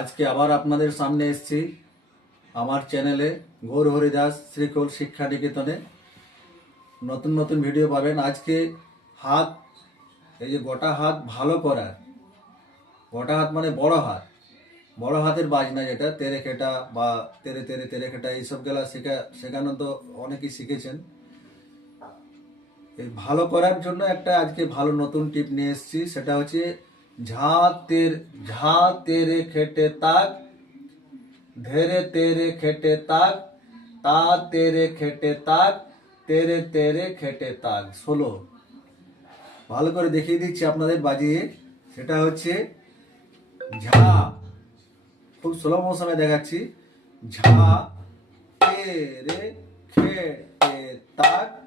আজকে আবার আপনাদের সামনে এসছি আমার চ্যানেলে ঘোর হরিদাস শ্রীকোল শিক্ষা নিকেতনে নতুন নতুন ভিডিও পাবেন আজকে হাত এই যে গোটা হাত ভালো করার গোটা হাত মানে বড় হাত বড় হাতের বাজনা যেটা তেরে খেটা বা তেরে তেরে তেরে খেটা এইসব গেলা শেখা শেখানো তো অনেকেই শিখেছেন এই ভালো করার জন্য একটা আজকে ভালো নতুন টিপ নিয়ে এসেছি সেটা হচ্ছে झा तिर झा तेरे खेटे ताक धेरे तेरे खेटे ताक ता तेरे खेटे ताक तेरे तेरे खेटे ताक सोलो भालो करे देखिए दीच्छे अपना देख बाजी सेटा होच्छे झा खूब सोलो मौसम में देखा ची झा तेरे खेटे ताक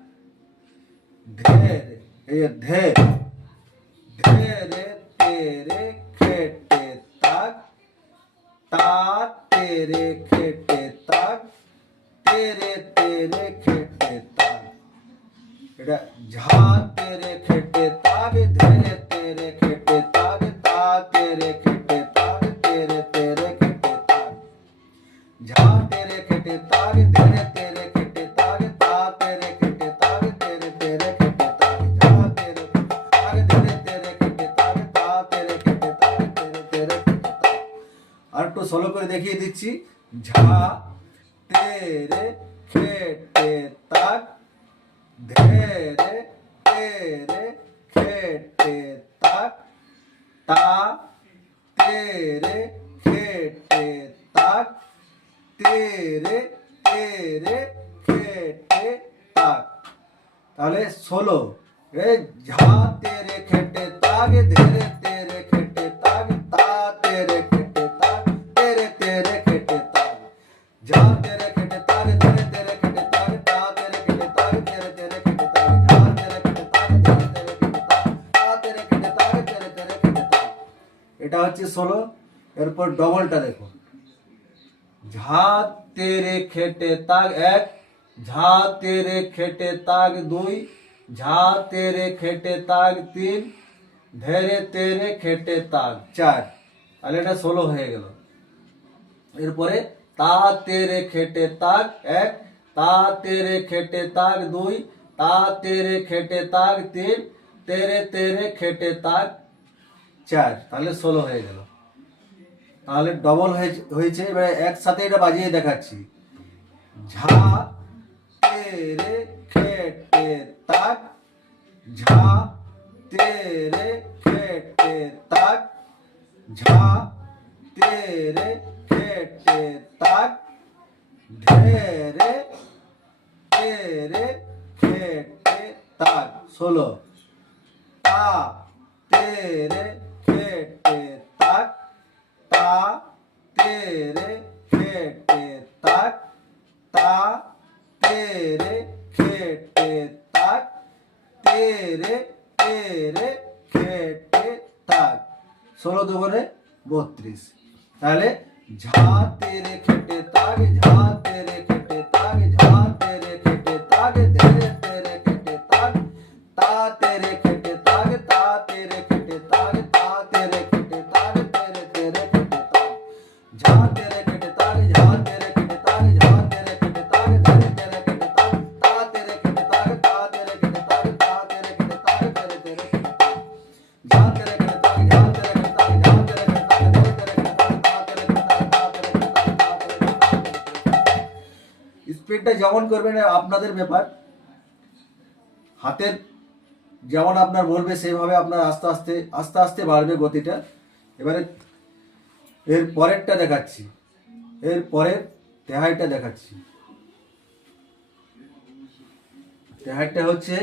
धेरे ये धेरे এটা ঝা তেরে খেটে তাগ ধেরে তেরে খেটে তাগ তা তেরে খেটে তাগ তেরে তেরে খেটে তাগ ঝা তেরে খেটে তাগ ধেরে তেরে খেটে তাগ তা তেরে খেটে তাগ তেরে তেরে খেটে তাগ ঝা তেরে তাগ ধেরে তেরে খেটে তাগ তা তেরে খেটে তাগ তেরে তেরে খেটে তাগ আর একটু সলো করে দেখিয়ে দিচ্ছি ঝা তেরে খেটে তাগ धेरे तेरे खेटे तक ता तेरे खेटे तक तेरे তেরে খেটে তাক তাহলে ষোলো এ ঝা তেরে খেটে তাক ধেরে এটা হচ্ছে সলো এরপর ডবলটা দেখো ঝা তেরে খেটে দাগ এক ঝা তেরে খেটে দাগ দুই ঝা তেরে খেটে দাগ তিন ধেরে তেরে খেটে দাগ চার তাহলে এটা সলো হয়ে গেল এরপর তা তেরে খেটে দাগ এক তা তেরে খেটে দাগ দুই তা তেরে খেটে দাগ তিন তেরে তেরে খেটে দাগ চার তাহলে ষোলো হয়ে গেল তাহলে ডবল হয়েছে এবারে একসাথে এটা বাজিয়ে দেখাচ্ছি ঝা তে রে খে তাক ঝা তে রে খে তাক ঝা তে রে তাক ধে রে তে রে খে তাক ষোলো তা তে পেটে তাক তা তেরে খেটে তাক তা তেরে খেটে তাক তেরে তেরে খেটে তাক ষোলো দুগুণে বত্রিশ তাহলে ঝা তেরে খেটে তাক ঝা তেরে স্পিডটা যেমন করবেন আপনাদের ব্যাপার হাতের যেমন আপনার বলবে সেইভাবে আপনার আস্তে আস্তে আস্তে আস্তে বাড়বে গতিটা এবারে এর পরেরটা দেখাচ্ছি এর পরের তেহাইটা দেখাচ্ছি তেহাইটা হচ্ছে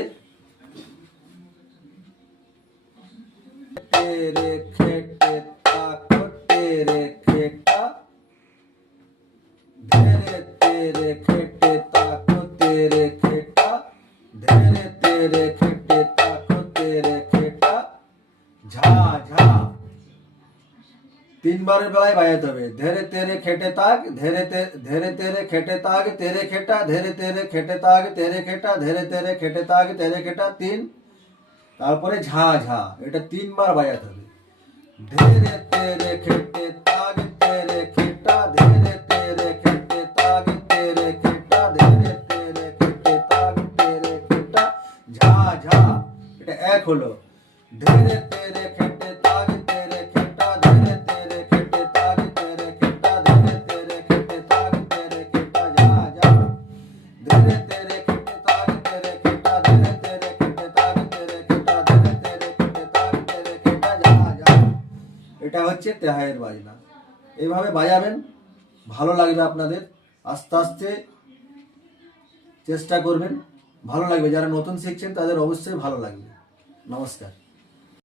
तेरे खेटे ताको तेरे खेटा झा झा तीन बार बलाई भाई तबे धेरे तेरे खेटे ताक धेरे ते धेरे तेरे खेटे ताक तेरे खेटा धेरे तेरे खेटे ताक तेरे खेटा धेरे तेरे खेटे ताक तेरे खेटा तीन तापरे झा झा ये तीन बार भाई तबे धेरे तेरे खेट এটা এক হলো ধীরে তেরে খেটে তার তেরে খেটা ধীরে তেরে খেটে তার তেরে খেটা ধীরে তেরে খেটে তার তেরে খেটা যা যা ধীরে তেরে খেটে তার তেরে খেটা ধীরে তেরে খেটে তার তেরে খেটা ধীরে তেরে খেটে তার তেরে খেটা যা যা এটা হচ্ছে তেহায়ের বাজনা এইভাবে বাজাবেন ভালো লাগবে আপনাদের আস্তে আস্তে চেষ্টা করবেন ভালো লাগবে যারা নতুন শিখছেন তাদের অবশ্যই ভালো লাগবে নমস্কার